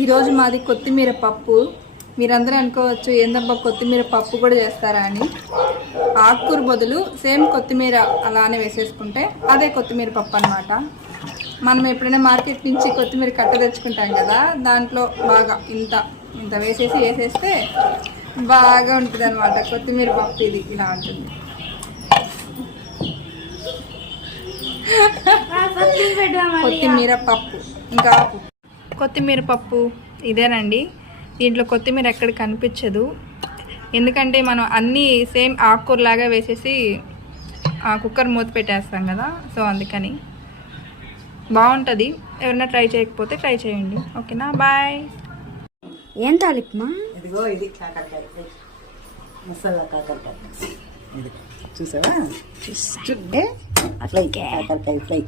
ఈరోజు మాది కొత్తిమీర పప్పు. మీరందరూ అనుకోవచ్చు ఏందబ్బా కొత్తిమీర పప్పు కూడా చేస్తారా అని. ఆకుకూర బదులు సేమ్ కొత్తిమీర అలానే వేసేసుకుంటే అదే కొత్తిమీర పప్పు అనమాట. మనం ఎప్పుడైనా మార్కెట్ నుంచి కొత్తిమీర కట్ట తెచ్చుకుంటాం కదా, దాంట్లో బాగా ఇంత వేసేస్తే బాగా ఉంటుంది అనమాట కొత్తిమీర పప్పు. ఇది ఇలా ఉంటుంది. కొత్తిమీర పప్పు ఇంకా కొత్తిమీర పప్పు ఇదేనండి. దీంట్లో కొత్తిమీర ఎక్కడ కనిపించదు, ఎందుకంటే మనం అన్నీ సేమ్ ఆకుకూరలాగా వేసేసి కుక్కర్ మూత పెట్టేస్తాం కదా, సో అందుకని బాగుంటుంది. ఎవరైనా ట్రై చేయకపోతే ట్రై చేయండి. ఓకేనా, బాయ్. ఏం తాలిప్మా? ఇదిగో ఇది కాకరకాయ మసాలా కాకరకాయ. ఇది చూసావా? చూస్తే అట్లా కాకరకాయ ఫ్రై.